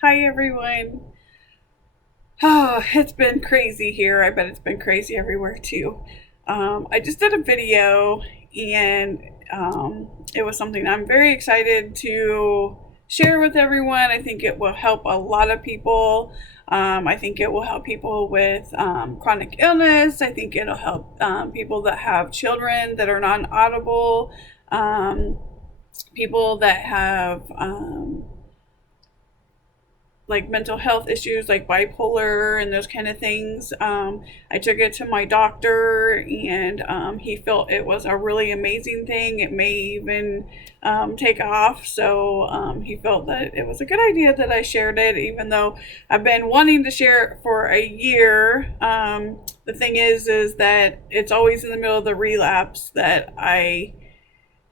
Hi everyone. Oh, it's been crazy here. I bet it's been crazy everywhere too. I just did a video and it was something I'm very excited to share with everyone. I think it will help a lot of people. I think it will help people with chronic illness. I think it'll help people that have children that are non audible, people that have like mental health issues like bipolar and those kind of things. I took it to my doctor and he felt it was a really amazing thing. It may even take off. So he felt that it was a good idea that I shared it, even though I've been wanting to share it for a year. The thing is that it's always in the middle of the relapse that I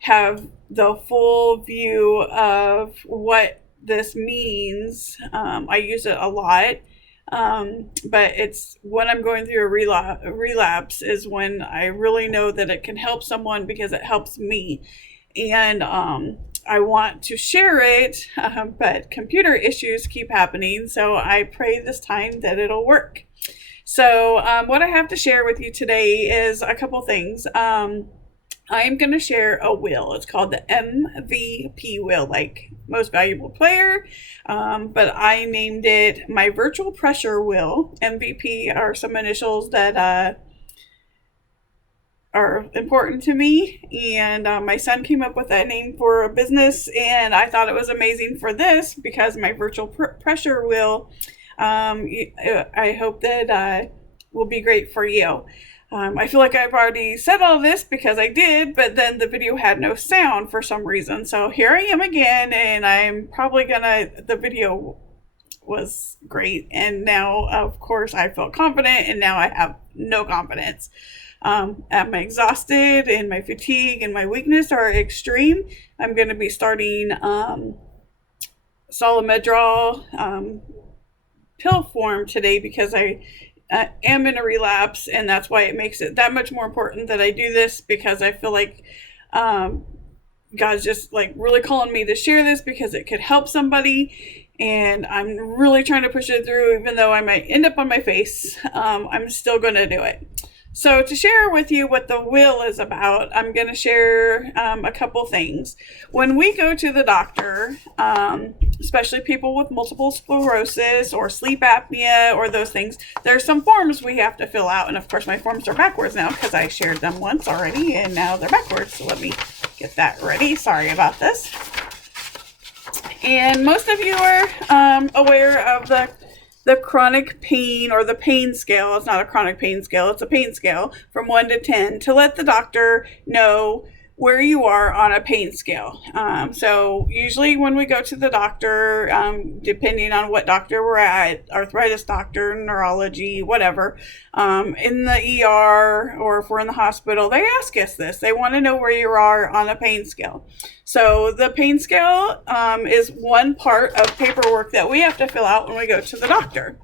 have the full view of what this means. I use it a lot, but it's when I'm going through a relapse is when I really know that it can help someone because it helps me. And I want to share it, but computer issues keep happening. So I pray this time that it'll work. So, what I have to share with you today is a couple things. I'm going to share a wheel. It's called the M.V.P Wheel, like most valuable player. But I named it my virtual pressure wheel. MVP are some initials that are important to me. And my son came up with that name for a business. And I thought it was amazing for this because my virtual pressure wheel, I hope that will be great for you. I feel like I've already said all this because I did, but then the video had no sound for some reason. So here I am again, and I'm probably the video was great. And now, of course, I felt confident, and now I have no confidence. I'm exhausted, and my fatigue and my weakness are extreme. I'm going to be starting Solomedrol pill form today because I am in a relapse, and that's why it makes it that much more important that I do this, because I feel like God's just like really calling me to share this because it could help somebody, and I'm really trying to push it through. Even though I might end up on my face, I'm still going to do it. So to share with you what the wheel is about, I'm going to share a couple things. When we go to the doctor, especially people with multiple sclerosis or sleep apnea or those things, there's some forms we have to fill out. And of course, my forms are backwards now because I shared them once already and now they're backwards. So let me get that ready. Sorry about this. And most of you are aware of the chronic pain or the pain scale. It's not a chronic pain scale, it's a pain scale from 1 to 10 to let the doctor know where you are on a pain scale. So usually when we go to the doctor, depending on what doctor we're at, arthritis doctor, neurology, whatever, in the ER or if we're in the hospital, they ask us this. They want to know where you are on a pain scale. So the pain scale is one part of paperwork that we have to fill out when we go to the doctor.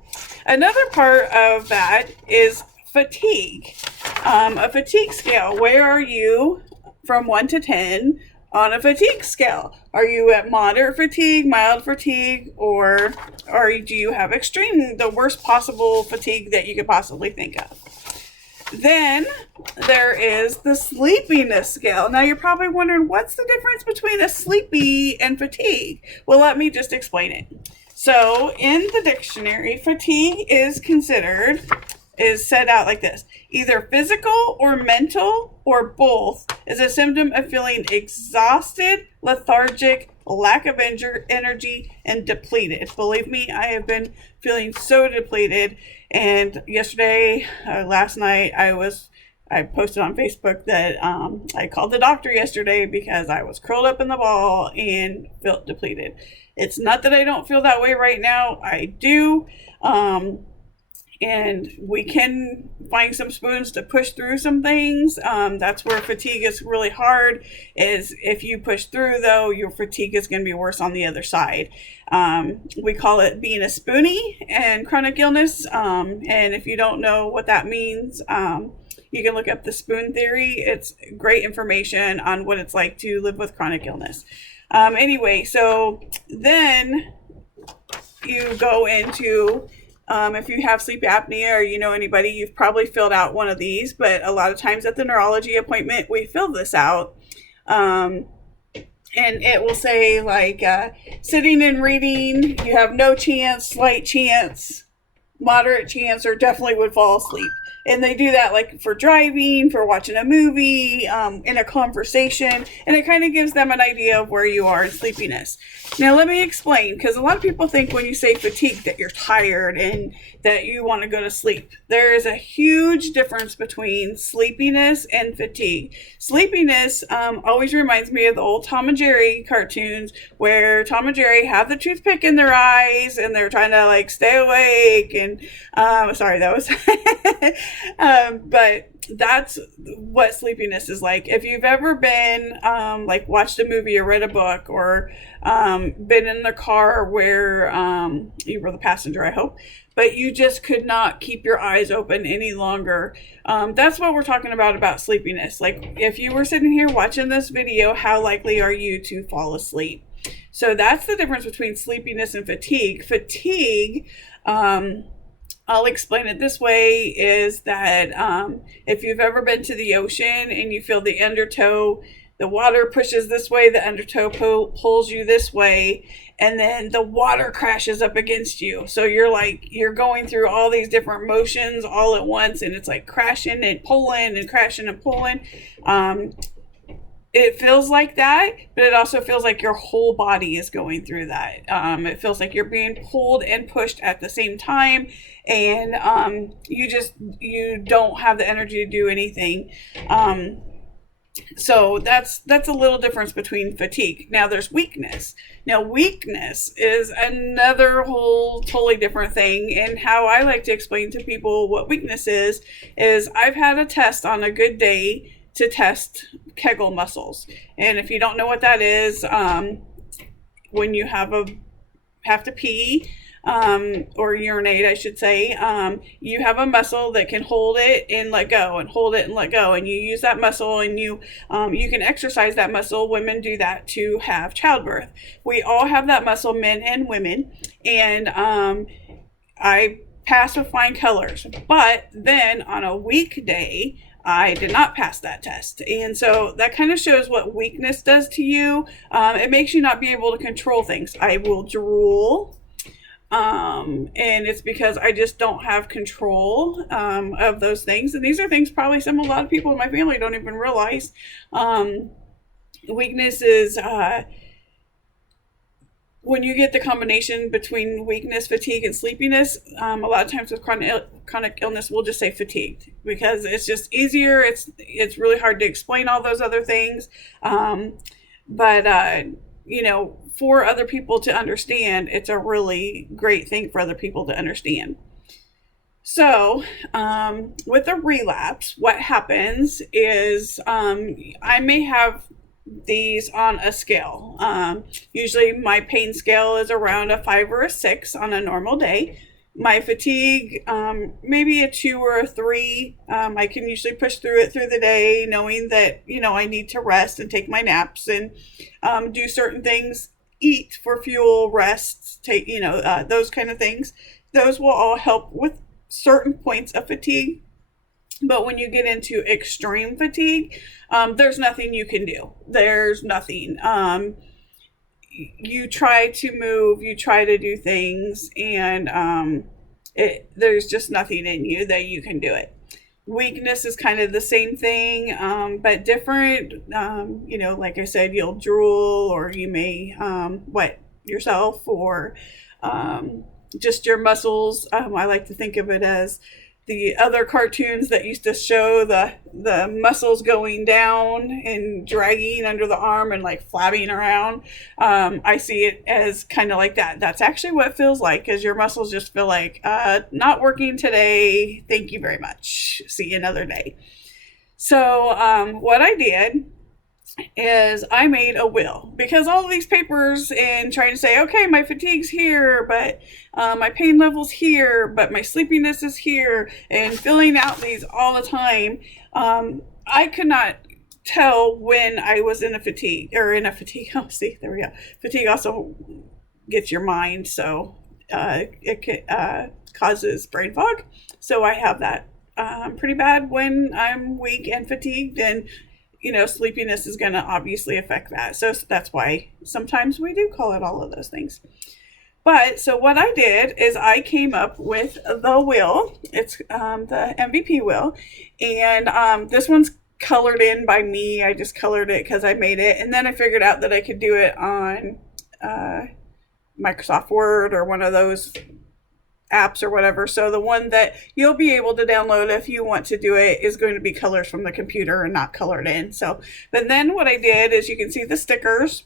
Another part of that is fatigue. A fatigue scale. Where are you from 1 to 10 on a fatigue scale? Are you at moderate fatigue, mild fatigue, or do you have extreme, the worst possible fatigue that you could possibly think of? Then there is the sleepiness scale. Now you're probably wondering, what's the difference between a sleepy and fatigue? Well, let me just explain it. So in the dictionary, fatigue is said out like this: either physical or mental or both is a symptom of feeling exhausted, lethargic, lack of energy, and depleted. Believe me, I have been feeling so depleted. And last night, I posted on Facebook that I called the doctor yesterday because I was curled up in the ball and felt depleted. It's not that I don't feel that way right now. I do. And we can find some spoons to push through some things. That's where fatigue is really hard, is if you push through, though, your fatigue is going to be worse on the other side. We call it being a spoonie and chronic illness. And if you don't know what that means, you can look up the spoon theory. It's great information on what it's like to live with chronic illness. Anyway, so then you go into, if you have sleep apnea or you know anybody, you've probably filled out one of these, but a lot of times at the neurology appointment, we fill this out. Um, and it will say like sitting and reading, you have no chance, slight chance, moderate chance, or definitely would fall asleep. And they do that like for driving, for watching a movie, in a conversation, and it kind of gives them an idea of where you are in sleepiness. Now let me explain, because a lot of people think when you say fatigue that you're tired and that you want to go to sleep. There is a huge difference between sleepiness and fatigue. Sleepiness always reminds me of the old Tom and Jerry cartoons where Tom and Jerry have the toothpick in their eyes and they're trying to like stay awake. And sorry, that was but that's what sleepiness is like. If you've ever been like watched a movie or read a book, or been in the car where you were the passenger, I hope, but you just could not keep your eyes open any longer, that's what we're talking about sleepiness. Like if you were sitting here watching this video, how likely are you to fall asleep? So that's the difference between sleepiness and fatigue. Fatigue, I'll explain it this way, is that if you've ever been to the ocean and you feel the undertow, the water pushes this way, the undertow pulls you this way, and then the water crashes up against you. So you're going through all these different motions all at once, and it's like crashing and pulling and crashing and pulling. It feels like that, but it also feels like your whole body is going through that. It feels like you're being pulled and pushed at the same time, and you don't have the energy to do anything. So that's a little difference between fatigue. Now there's weakness. Now weakness is another whole totally different thing, and how I like to explain to people what weakness is I've had a test on a good day to test Kegel muscles. And if you don't know what that is, when you have to pee, or urinate, I should say, you have a muscle that can hold it and let go, and hold it and let go, and you use that muscle, and you can exercise that muscle. Women do that to have childbirth. We all have that muscle, men and women, and I passed with flying colors. But then on a weekday, I did not pass that test. And so that kind of shows what weakness does to you. It makes you not be able to control things. I will drool. And it's because I just don't have control of those things. And these are things probably a lot of people in my family don't even realize. Weakness is when you get the combination between weakness, fatigue, and sleepiness. A lot of times with chronic illness, we'll just say fatigued because it's just easier. It's really hard to explain all those other things. But for other people to understand, it's a really great thing for other people to understand. So with a relapse, what happens is I may have these on a scale. Usually my pain scale is around a 5 or a 6 on a normal day. My fatigue, maybe a 2 or a 3. I can usually push through it through the day, knowing that, I need to rest and take my naps and do certain things, eat for fuel, rest, take, those kind of things. Those will all help with certain points of fatigue. But when you get into extreme fatigue, there's nothing you can do. There's nothing. You try to move, you try to do things, and there's just nothing in you that you can do it. Weakness is kind of the same thing, but different. Like I said, you'll drool, or you may wet yourself, or just your muscles. I like to think of it as the other cartoons that used to show the muscles going down and dragging under the arm and like flapping around. I see it as kind of like that. That's actually what it feels like, because your muscles just feel like, not working today. Thank you very much. See you another day. So what I did is I made a wheel, because all of these papers and trying to say, okay, my fatigue's here, but my pain level's here, but my sleepiness is here, and filling out these all the time, I could not tell when I was in a fatigue. Oh, see, there we go. Fatigue also gets your mind, so causes brain fog. So I have that pretty bad when I'm weak and fatigued, and sleepiness is going to obviously affect that. So that's why sometimes we do call it all of those things. But so what I did is I came up with the wheel. It's the M.V.P Wheel, and this one's colored in by me. I just colored it because I made it, and then I figured out that I could do it on Microsoft Word or one of those apps or whatever. So the one that you'll be able to download if you want to do it is going to be colors from the computer and not colored in. So, but then what I did is, you can see the stickers.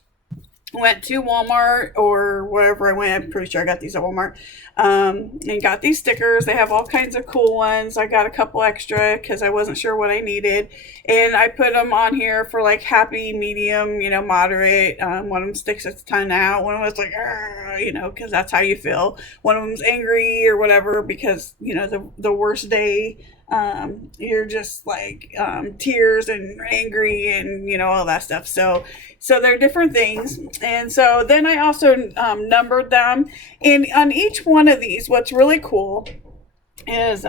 Went to Walmart or wherever I went. I'm pretty sure I got these at Walmart, and got these stickers. They have all kinds of cool ones. I got a couple extra because I wasn't sure what I needed, and I put them on here for like happy, medium, moderate. One of them sticks its tongue out. One of them's like, because that's how you feel. One of them's angry or whatever because the worst day. You're just like tears and angry and all that stuff. So they're different things. And so then I also numbered them. And on each one of these, what's really cool is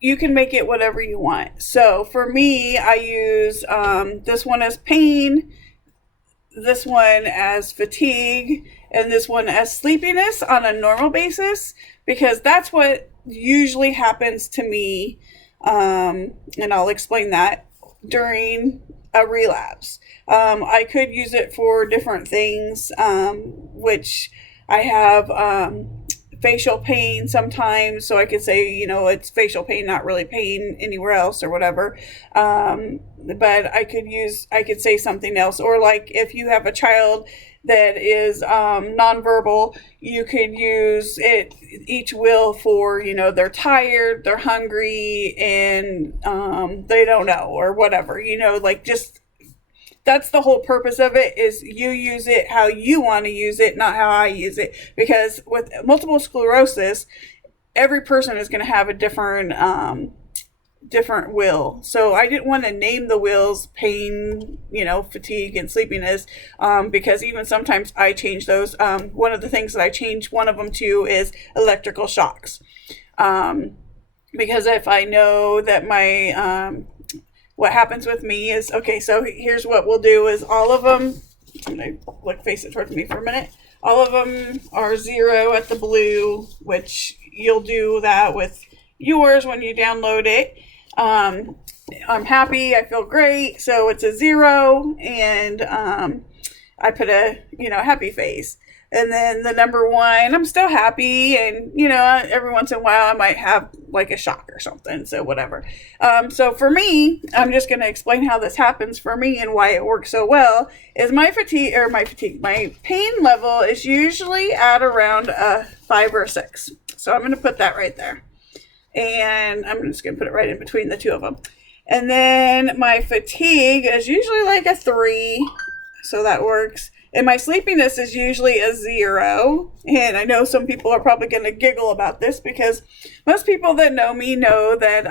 you can make it whatever you want. So for me, I use this one as pain, this one as fatigue, and this one as sleepiness on a normal basis, because that's what usually happens to me, and I'll explain that during a relapse. I could use it for different things, which I have facial pain sometimes, so I could say, it's facial pain, not really pain anywhere else or whatever. But I could say something else, or like if you have a child that is nonverbal, you could use each wheel for, they're tired, they're hungry, and they don't know, or whatever, just that's the whole purpose of it, is you use it how you want to use it, not how I use it. Because with multiple sclerosis, every person is going to have a different wheel. So I didn't want to name the wheels pain, fatigue and sleepiness, because even sometimes I change those. One of the things that I change one of them to is electrical shocks. Because if I know that my what happens with me is, okay, so here's what we'll do is all of them, face it towards me for a minute. All of them are 0 at the blue, which you'll do that with yours when you download it. I'm happy, I feel great, so it's a 0, and I put a happy face. And then the number 1, I'm still happy, and every once in a while I might have like a shock or something, so whatever. So for me, I'm just going to explain how this happens for me and why it works so well. Is my pain level is usually at around a 5 or a 6. So I'm going to put that right there. And I'm just going to put it right in between the two of them. And then my fatigue is usually like a 3. So that works. And my sleepiness is usually a 0. And I know some people are probably going to giggle about this, because most people that know me know that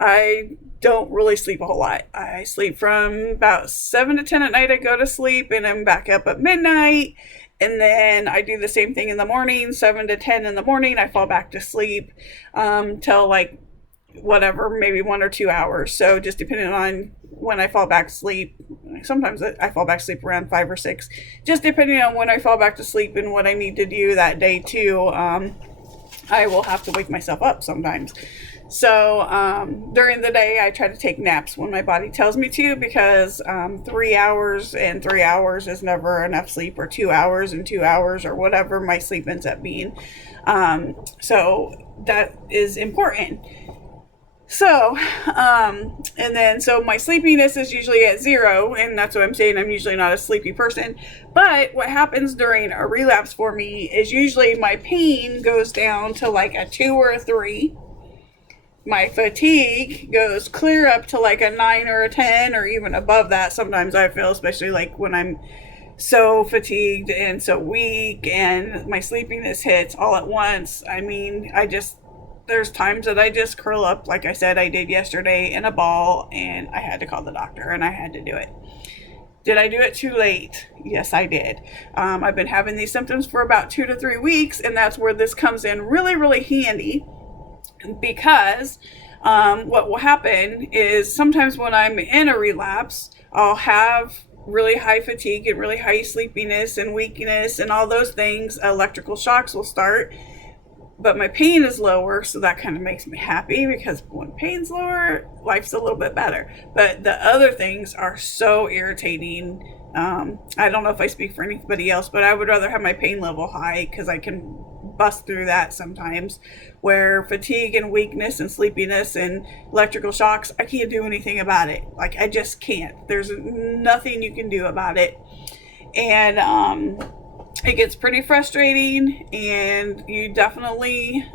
I don't really sleep a whole lot. I sleep from about 7 to 10 at night. I go to sleep and I'm back up at midnight. And then I do the same thing in the morning, 7 to 10 in the morning. I fall back to sleep till like whatever, maybe 1 or 2 hours. So just depending on when I fall back to sleep. Sometimes I fall back to sleep around 5 or 6. Just depending on when I fall back to sleep and what I need to do that day too. I will have to wake myself up sometimes. So during the day, I try to take naps when my body tells me to, because 3 hours and 3 hours is never enough sleep, or 2 hours and 2 hours, or whatever my sleep ends up being. So that is important. So, and then, so my sleepiness is usually at 0, and that's what I'm saying. I'm usually not a sleepy person. But what happens during a relapse for me is usually my pain goes down to like a 2 or a 3. My fatigue goes clear up to like a 9 or a 10, or even above that. Sometimes I feel, especially like when I'm so fatigued and so weak, and my sleepiness hits all at once. I mean, there's times that I just curl up, like I said I did yesterday, in a ball, and I had to call the doctor, and I had to do it. Did I do it too late? Yes, I did. I've been having these symptoms for about 2 to 3 weeks, and that's where this comes in really, really handy, because what will happen is sometimes when I'm in a relapse, I'll have really high fatigue and really high sleepiness and weakness and all those things. Electrical shocks will start, but my pain is lower, so that kind of makes me happy, because when pain's lower, life's a little bit better. But the other things are so irritating. I don't know if I speak for anybody else, but I would rather have my pain level high, because I can bust through that sometimes, where fatigue and weakness and sleepiness and electrical shocks, I can't do anything about it. Like, I just can't. There's nothing you can do about it. And it gets pretty frustrating, and you definitely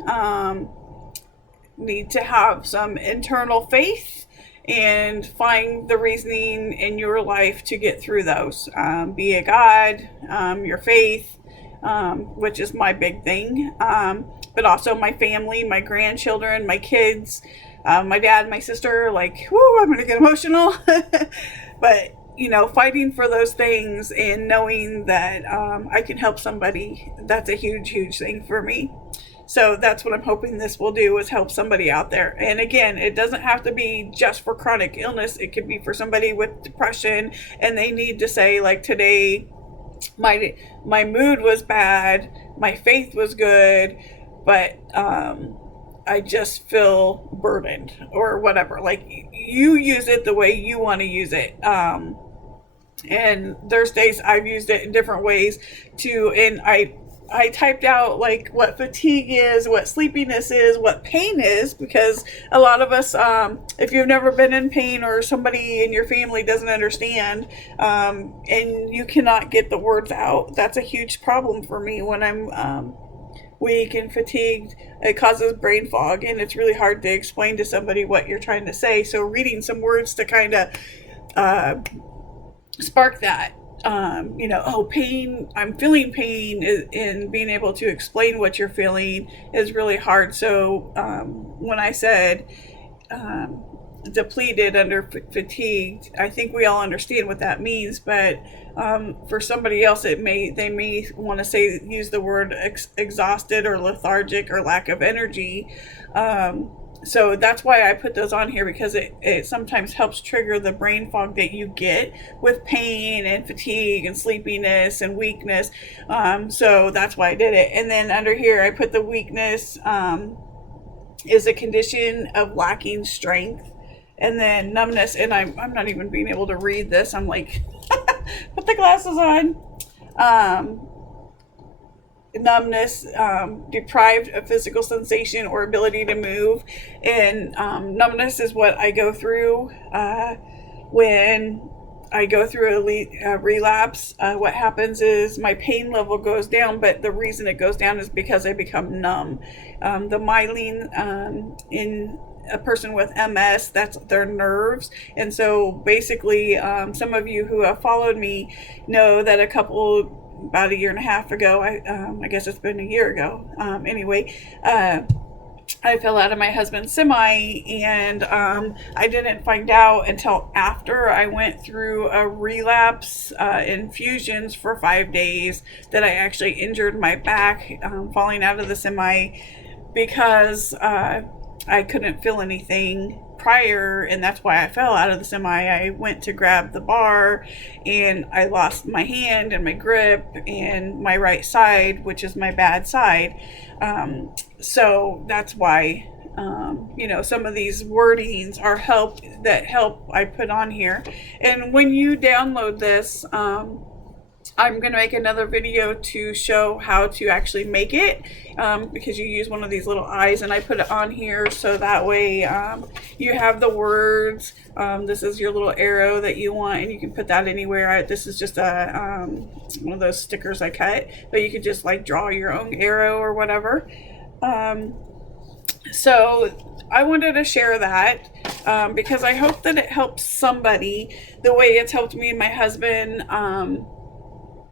need to have some internal faith and find the reasoning in your life to get through those. Be it God, your faith, which is my big thing, but also my family, my grandchildren, my kids, my dad, my sister. Like, whoo, I'm gonna get emotional. But fighting for those things and knowing that I can help somebody, that's a huge, huge thing for me. So that's what I'm hoping this will do, is help somebody out there. And again, it doesn't have to be just for chronic illness. It could be for somebody with depression, and they need to say, like, today my mood was bad, my faith was good, but I just feel burdened or whatever. Like, you use it the way you want to use it. And there's days I've used it in different ways too. And I typed out like what fatigue is, what sleepiness is, what pain is, because a lot of us, if you've never been in pain, or somebody in your family doesn't understand, and you cannot get the words out, that's a huge problem for me when I'm weak and fatigued. It causes brain fog, and it's really hard to explain to somebody what you're trying to say. So reading some words to kind of spark that, pain, I'm feeling pain, and being able to explain what you're feeling is really hard. So when I said depleted under fatigued, I think we all understand what that means, but for somebody else, they may want to say, use the word exhausted or lethargic or lack of energy. So that's why I put those on here, because it sometimes helps trigger the brain fog that you get with pain and fatigue and sleepiness and weakness. So that's why I did it. And then under here, I put the weakness is a condition of lacking strength. And then numbness, and I'm not even being able to read this. I'm like, put the glasses on. Numbness, deprived of physical sensation or ability to move. And numbness is what I go through when I go through a relapse. What happens is my pain level goes down, but the reason it goes down is because I become numb. The myelin in a person with MS, that's their nerves. And so basically, some of you who have followed me know that about a year and a half ago, I guess it's been a year ago, anyway, I fell out of my husband's semi, and I didn't find out until after I went through a relapse, infusions for 5 days, that I actually injured my back falling out of the semi, because I couldn't feel anything prior, and that's why I fell out of the semi. I went to grab the bar, and I lost my hand and my grip and my right side, which is my bad side. So that's why some of these wordings are help I put on here. And when you download this, I'm going to make another video to show how to actually make it, because you use one of these little eyes, and I put it on here so that way you have the words. This is your little arrow that you want, and you can put that anywhere. This is just one of those stickers I cut, but you could just like draw your own arrow or whatever. So I wanted to share that because I hope that it helps somebody the way it's helped me and my husband.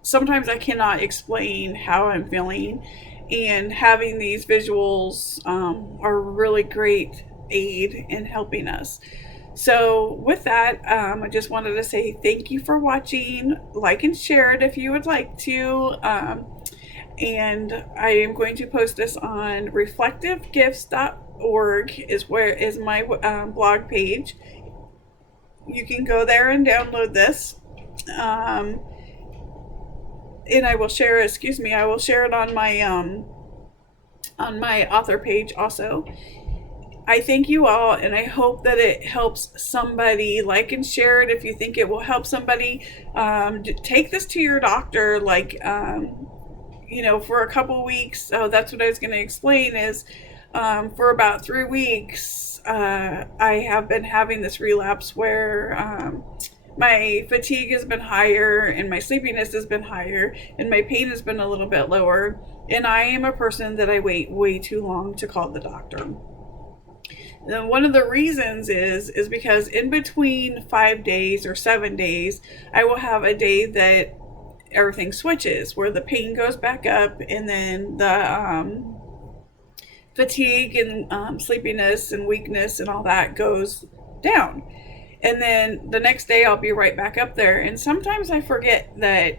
Sometimes I cannot explain how I'm feeling, and having these visuals are really great aid in helping us. So with that, I just wanted to say thank you for watching. Like and share it if you would like to. And I am going to post this on reflectivegifts.org is my blog page. You can go there and download this. And I will share it on my author page also. I thank you all, and I hope that it helps somebody. Like and share it if you think it will help somebody. Take this to your doctor, for a couple weeks. So that's what I was going to explain is for about 3 weeks, I have been having this relapse where my fatigue has been higher and my sleepiness has been higher and my pain has been a little bit lower. And I am a person that I wait way too long to call the doctor. And one of the reasons is because in between 5 days or 7 days, I will have a day that everything switches, where the pain goes back up and then the fatigue and sleepiness and weakness and all that goes down. And then the next day I'll be right back up there. And sometimes I forget that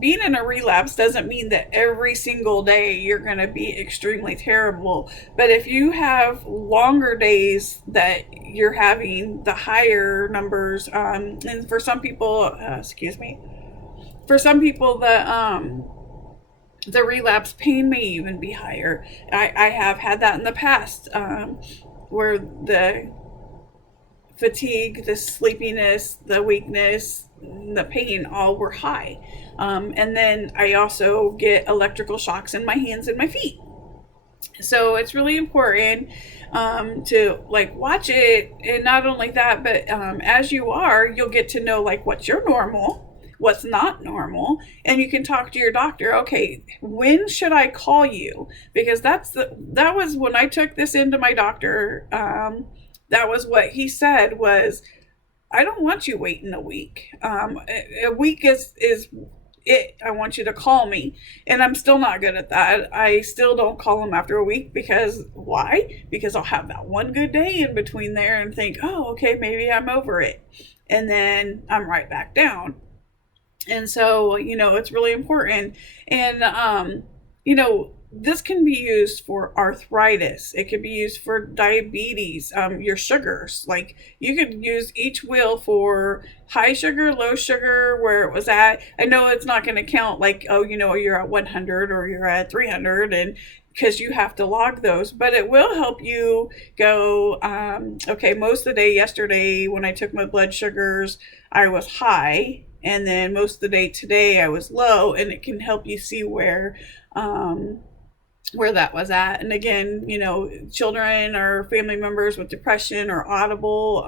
being in a relapse doesn't mean that every single day you're going to be extremely terrible. But if you have longer days that you're having the higher numbers, and for some people, the relapse pain may even be higher. I have had that in the past, where the fatigue, the sleepiness, the weakness, the pain all were high. And then I also get electrical shocks in my hands and my feet. So it's really important to watch it. And not only that, but as you'll get to know what's your normal, what's not normal, and you can talk to your doctor. Okay, when should I call you? Because that was when I took this into my doctor. That was what he said was, I don't want you waiting a week. A week is it. I want you to call me. And I'm still not good at that. I still don't call him after a week because why? Because I'll have that one good day in between there and think, oh, okay, maybe I'm over it. And then I'm right back down. And so, it's really important. And, this can be used for arthritis. It can be used for diabetes, your sugars. You could use each wheel for high sugar, low sugar, where it was at. I know it's not going to count you're at 100 or you're at 300, and because you have to log those, but it will help you go, okay, most of the day yesterday when I took my blood sugars, I was high. And then most of the day today I was low, and it can help you see where that was at. And again, children or family members with depression or audible,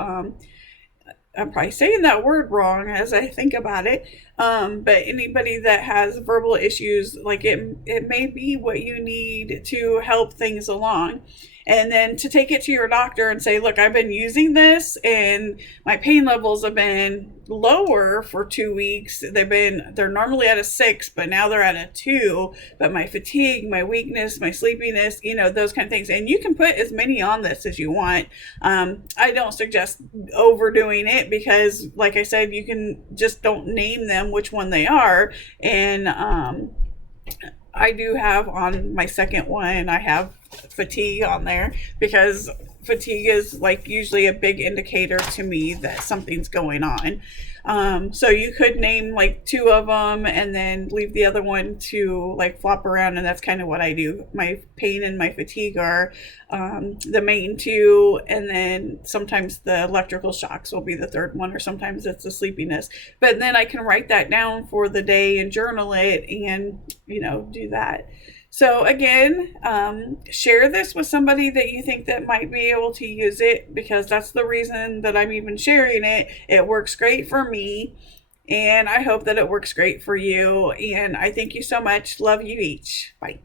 I'm probably saying that word wrong as I think about it. But anybody that has verbal issues, it may be what you need to help things along. And then to take it to your doctor and say, look, I've been using this and my pain levels have been lower for 2 weeks. They're normally at a 6, but now they're at a 2. But my fatigue, my weakness, my sleepiness, those kind of things. And you can put as many on this as you want. I don't suggest overdoing it because, like I said, you can just don't name them which one they are. And I do have on my second one, I have fatigue on there because fatigue is usually a big indicator to me that something's going on. So you could name 2 of them and then leave the other one to flop around, and that's kind of what I do. My pain and my fatigue are the main 2, and then sometimes the electrical shocks will be the third one, or sometimes it's the sleepiness. But then I can write that down for the day and journal it and do that. So again, share this with somebody that you think that might be able to use it, because that's the reason that I'm even sharing it. It works great for me, and I hope that it works great for you. And I thank you so much. Love you each. Bye.